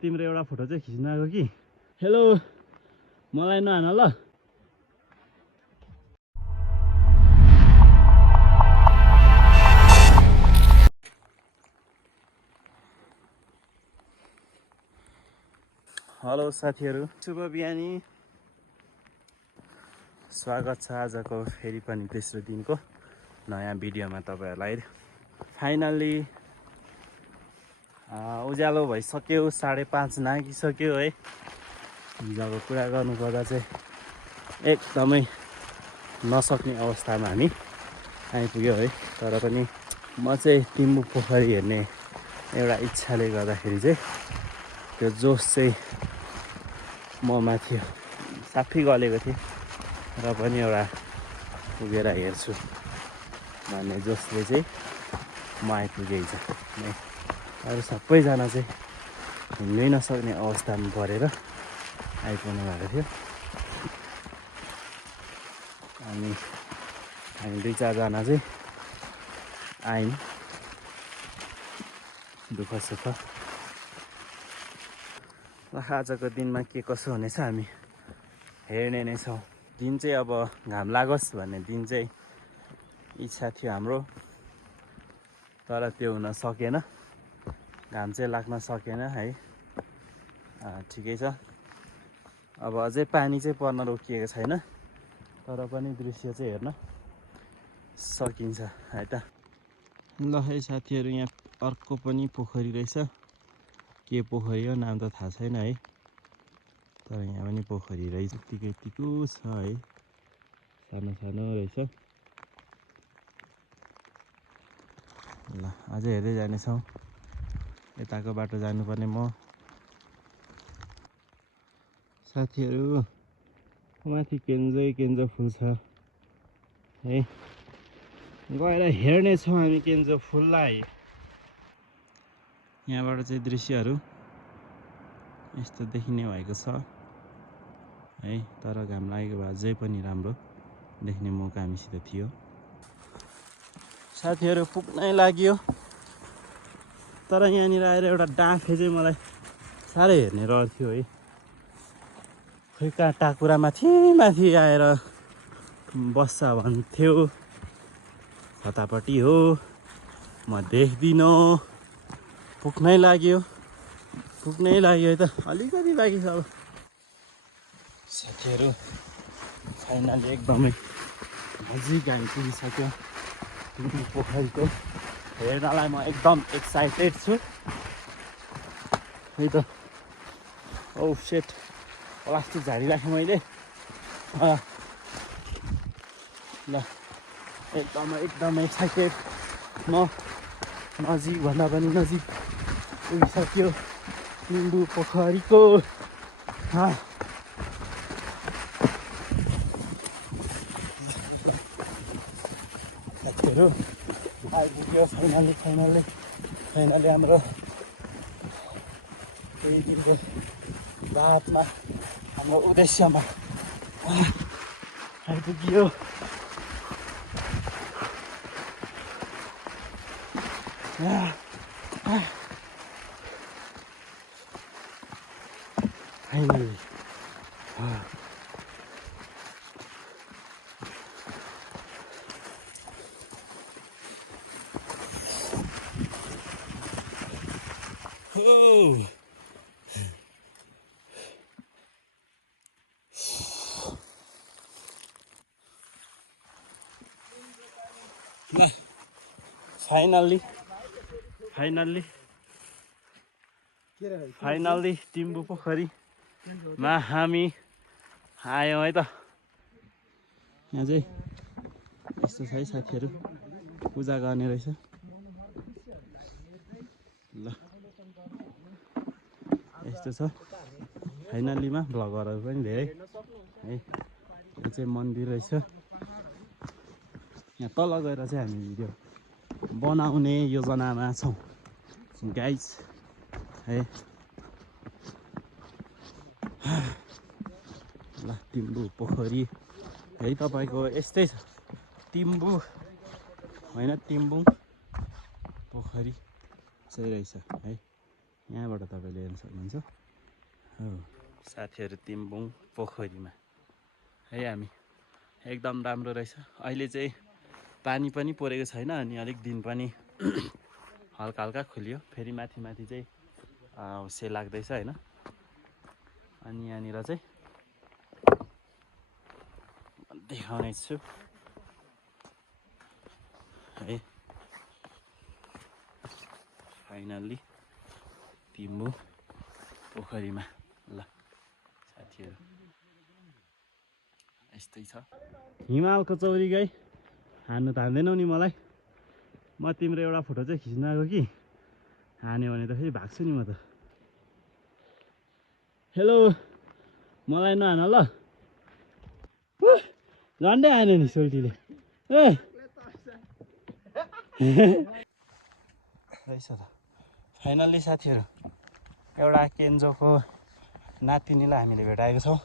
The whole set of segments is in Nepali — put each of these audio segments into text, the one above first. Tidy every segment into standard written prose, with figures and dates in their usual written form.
तिम्रो एउटा फोटो चाहिँ खिच्न आएको कि। हेलो, मलाई नहान ल। हेलो साथीहरू, शुभ बिहानी। स्वागत छ आजको फेरि पनि तेस्रो दिनको नयाँ भिडियोमा तपाईहरुलाई। फाइनल्ली उज्यालो भइसक्यो, 5:30 नागिसक्यो है। हिजोको कुरा गर्नुपर्दा चाहिँ एकदमै नसक्ने अवस्थामा हामी आइपुग्यो है। तर पनि म चाहिँ टिम्बु पोखरी हेर्ने एउटा इच्छाले गर्दाखेरि चाहिँ त्यो जोस चाहिँ म माथि साफी गलेको थिएँ र पनि एउटा पुगेर हेर्छु भन्ने जोसले चाहिँ म आइपुगेँ हिजो। अरू सबैजना चाहिँ हिँड्नै नसक्ने अवस्थामा परेर आइपुग्नु भएको थियो। अनि हामी 2-4 जना चाहिँ आयौँ दुःख सुख। र आजको दिनमा के कसो हुनेछ हामी हेर्ने नै छौँ। दिन चाहिँ अब घाम लागोस् भन्ने दिन चाहिँ इच्छा थियो हाम्रो, तर त्यो हुन सकेन। घाम चाहिँ लाग्न सकेन है। ठिकै छ, अब अझै पानी चाहिँ पर्न रोकिएको छैन, तर पनि दृश्य चाहिँ हेर्न सकिन्छ है त। ल है साथीहरू, यहाँ अर्को पनि पोखरी रहेछ। के पोखरी हो नाम त थाहा छैन है, तर यहाँ पनि पोखरी रहेछ। यतिको छ है, सानो सानो रहेछ। ल अझै हेर्दै जानेछौँ। यताको बाटो जानुपर्ने म। साथीहरू, माथि केन्जो फुल छ है, गएर हेर्नेछौँ हामी केन्जो फुललाई। यहाँबाट चाहिँ दृश्यहरू यस्तो देखिने भएको छ है। तर घाम लागेको भए अझै पनि राम्रो देख्ने मौका हामीसित थियो। साथीहरू, पुग्नै लाग्यो, तर यहाँनिर आएर एउटा डाँफे चाहिँ मलाई साह्रै हेर्ने रहर थियो है। खोइ कहाँ टाकुरा माथि आएर बस्छ भन्थ्यो। कतापट्टि हो म देख्दिनँ। पुग्नै लाग्यो है त, अलिकति बाँकी छ अब। साथीहरू, फाइनली एकदमै नजिक हामी पुगिसक्यो टिम्बु पोखरीको। हेर्नलाई म एकदम एक्साइटेड छु है त। ओ सेट, प्लास्टिक झाडिराखेँ मैले। ल एकदमै एक्साइटेड। म नजिक भन्दा पनि नजिक पुगिसक्यो टिम्बु पोखरीको। साथीहरू, आइपुग्यो फाइनली हाम्रो केही दिनको बादमा हाम्रो उद्देश्यमा आइपुग्यो। फाइनली फाइनल्ली टिम्बु पोखरीमा हामी आयौँ है त। यहाँ चाहिँ यस्तो छ है साथीहरू, पूजा गर्ने रहेछ। ल यस्तो छ फाइनल्लीमा। भ्लगरहरू पनि धेरै है। यो चाहिँ मन्दिर रहेछ। यहाँ तल गएर चाहिँ हामी भिडियो बनाउने योजनामा छौँ गाइस है। ल टिम्बु पोखरी है तपाईँको यस्तै छ। टिम्बु होइन, टिम्बुङ पोखरी चाहिँ रहेछ है। यहाँबाट तपाईँले हेर्न सक्नुहुन्छ हो साथीहरू तिम्बुङ पोखरीमा है हामी एकदम राम्रो रहेछ। अहिले चाहिँ पानी पनि परेको छैन अनि अलिक दिन पनि हल्का हल्का खुल्यो। फेरि माथि माथि चाहिँ हुस्से लाग्दैछ होइन। अनि यहाँनिर चाहिँ देखाउने छु है फाइनल्ली तिम्बु पोखरीमा ल साथीहरू यस्तै छ। हिमालको चौरी गाई हान्नु थाल्दैनौ नि मलाई। म तिम्रो एउटा फोटो चाहिँ खिच्न आएको कि हान्यो भने त फेरि भाग्छु नि म त। हेलो मलाई नहान ल। झन्डै हान्यो नि सोल्टीले रहेछ त। फाइनल्ली साथीहरू एउटा केन्जोको नातिनीलाई हामीले भेटाएको छौँ।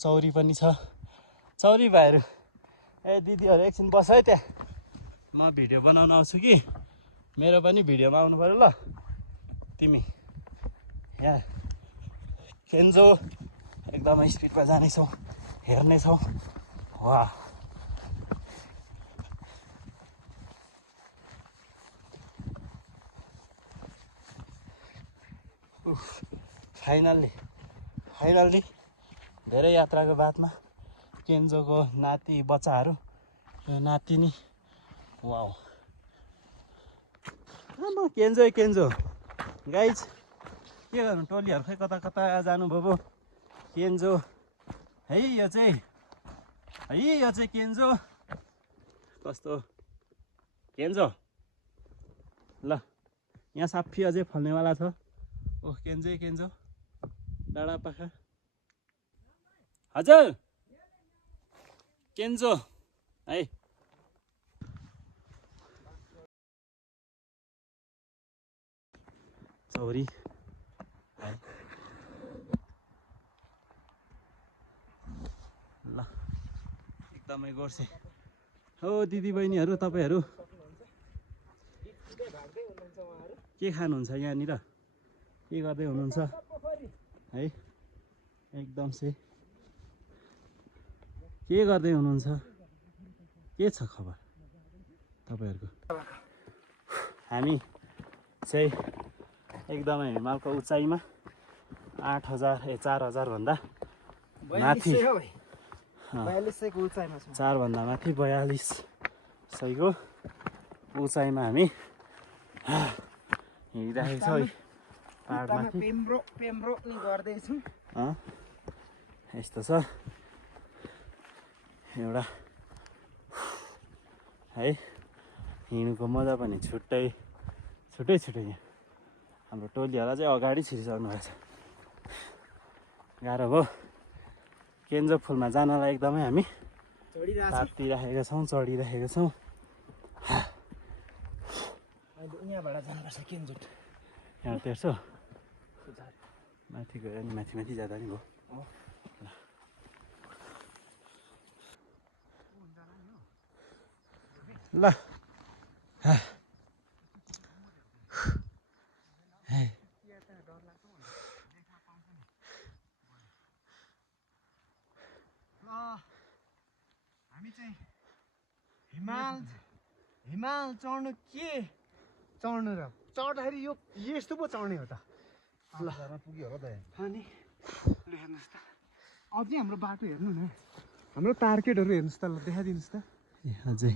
चौरी पनि छ। चौरी भाइहरू ए दिदीहरू एकछिन बस है त्यहाँ। म भिडियो बनाउन आउँछु कि मेरो पनि भिडियोमा आउनु पऱ्यो ल तिमी। यहाँ केन्जो एकदमै स्पिडमा जानेछौँ हेर्नेछौँ। वाह फाइनल्ली धेरै यात्राको बादमा केन्जोको नाति बच्चाहरू नातिनी वाउ केन्जो गाइज के गर्नु टोलीहरू खै कता कता जानुभयो केन्जो है। यो चाहिँ केन्जो कस्तो केन्जो ल यहाँ साफी अझै फल्नेवाला छ। ओह केन्जो डाँडा पाखा हजुर केन्जो है। चौरी है ल एकदमै गोर्से हो दिदी बहिनीहरू तपाईँहरू के खानुहुन्छ यहाँनिर के गर्दै हुनुहुन्छ है। एकदम से के गर्दै हुनुहुन्छ के छ खबर तपाईँहरूको। हामी चाहिँ एकदमै हिमालको उचाइमा 4,000 भन्दा माथि 4 भन्दा माथि 4200 को उचाइमा हामी हिँडिरहेको छौँ पाहाडमाथि। यस्तो छ एउटा है हिँड्नुको मजा पनि छुट्टै यहाँ। हाम्रो टोलीहरूलाई चाहिँ अगाडि छिरिसक्नु भएको छ। गाह्रो भयो केन्जो फुलमा जानलाई एकदमै हामी तातिरहेका छौँ चढिरहेका छौँ। यहाँबाट जानुपर्छ केन्जो यहाँ तेर्सो माथि गयो अनि माथि जाँदा नि भयो ल हामी चाहिँ हिमाल चढ्नु के चढ्नु र चढ्दाखेरि यो यस्तो पो चढ्ने हो त। ल पुग्यो होला त अनि ल हेर्नुहोस् त अझै हाम्रो बाटो हेर्नु न हाम्रो टार्गेटहरू हेर्नुहोस् त ल देखाइदिनुहोस् त। अझै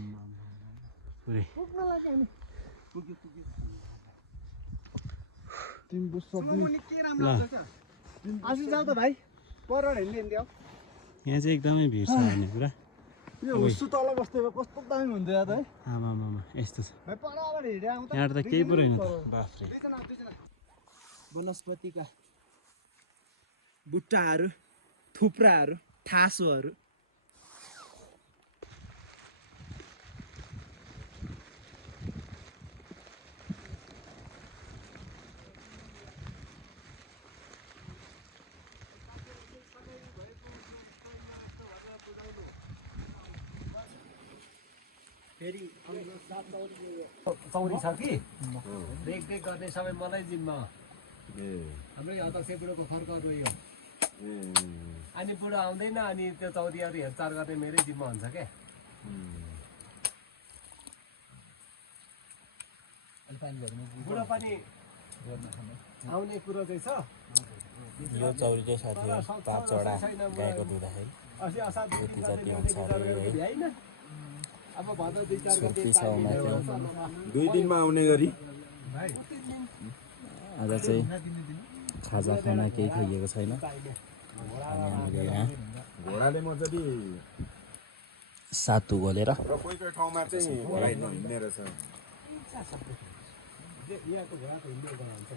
पुरै पुग्न लागि हामी पुग्यो तिम्रो सबले के राम्रो लाग्छ आज जाऊ त भाइ परबाट हिँड्दै आऊ। यहाँ चाहिँ एकदमै भिड छ भने पुरा यो हुस्सु तल बस्दै भए कस्तो दामी हुन्थ्यो याद है। आमा यस्तो छ भाइ परबाट हिँडेर आउँ त यहाँ त केही पो रहेन त बाफ्रे। वनस्पतिका बुट्टाहरू थुप्राहरू ठासोहरू फेरि चौरी छ कि देख गर्ने सबै मलाई जिम्मा हाम्रो यहाँ दसैँ बुढोको फर्क हो यो अनि बुढो आउँदैन अनि त्यो चौरीहरू हेरचाह गर्ने मेरै जिम्मा हुन्छ क्या बुढो पनि आउने कुरो चाहिँ छ यो चौरी चाहिँ साथीहरू 5 वटा गाईको दुधाखेरि अस्ति असार त्यति जति हुन्छ अरे है होइन अब भदौ 2-4 गते छुर्पी छाउमा त्यो 2 दिनमा आउने गरी आज चाहिँ खाजा खाना केही खाइएको छैन अनि हामीले यहाँ घोडाले मजाले सातु घोलेर र कोही कोही ठाउँमा चाहिँ घोडा हिँड्नु हिँड्ने रहेछ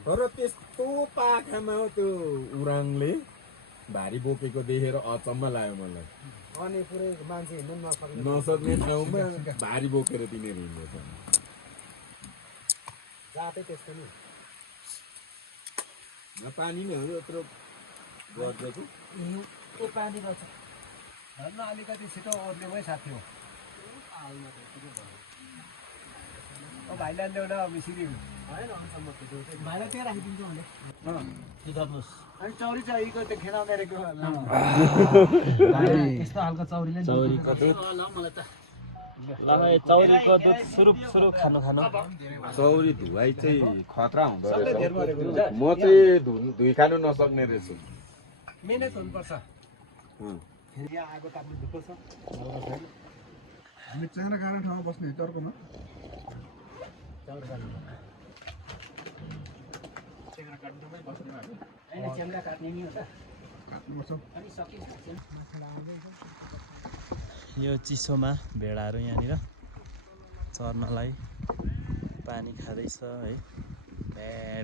तर त्यस्तो पाखामा त्यो उराङले भारी बोकेको देखेर अचम्म लाग्यो मलाई अनि पुरै मान्छे हिँड्नु नसक्ने ठाउँमा भारी बोकेर तिनीहरू हिँड्दैछ जातै त्यस्तो नि पानी नै हो यत्रो गर्दैछु धन्न अलिकति छिटो ओर्नेमै साथी हो भाइलाई ल्याउन मिसिरी भाइलाई त्यहाँ राखिदिन्छ भने अनि चौरी चाहिएको त्यो खेलाउने रहेको यस्तो खालको चौरीले चौरीको दुध ल भाइ चौरीको दुध सुरुप सुरुप खानु चौरी धुवाई चाहिँ खतरा हुँदो रहेछ म चाहिँ धुई खानु नसक्ने रहेछु मिहिनेत हुनुपर्छ यहाँ आगो ताप्नु दुःख छ हामी च्याङ्रा खाने ठाउँमा बस्ने चर्कोमा च्याङ्रा काट्ने नि हो त यो चिसोमा भेडाहरू यहाँनिर चर्नलाई पानी खाँदैछ है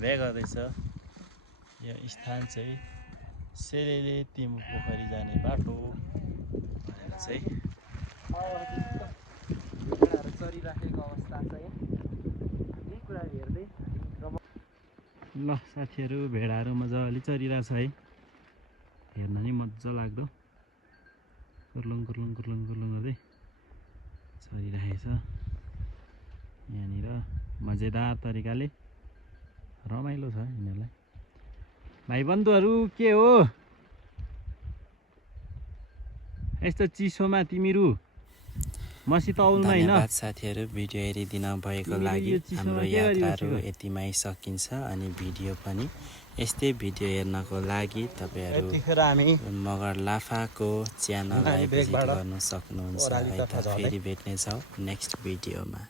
भ्या गर्दैछ यो स्थान चाहिँ सेलेले तिमु पोखरी जाने बाटो भनेर चाहिँ भेडाहरू चरिराखेको अवस्था चाहिँ यही कुरा हेर्दै ल साथीहरू भेडाहरू मजाले चरिरहेछ है हेर्न नि मजा लाग्दो कुर्लुङ कुर्लुङ कुर्लुङ कुर्लुङ गर्दै चरिरहेको छ यहाँनिर मजेदार तरिकाले रमाइलो छ यिनीहरूलाई भाइबन्धुहरू के हो यस्तो चिसोमा तिमीहरू मसित आउनु होइन साथीहरू भिडियो हेरिदिन भएको लागि हाम्रो यात्राहरू यतिमै सकिन्छ अनि भिडियो पनि यस्तै भिडियो हेर्नको लागि तपाईहरू मगर लाफाको च्यानललाई भिजिट गर्न सक्नुहुन्छ है त फेरि भेट्नेछौँ नेक्स्ट भिडियोमा।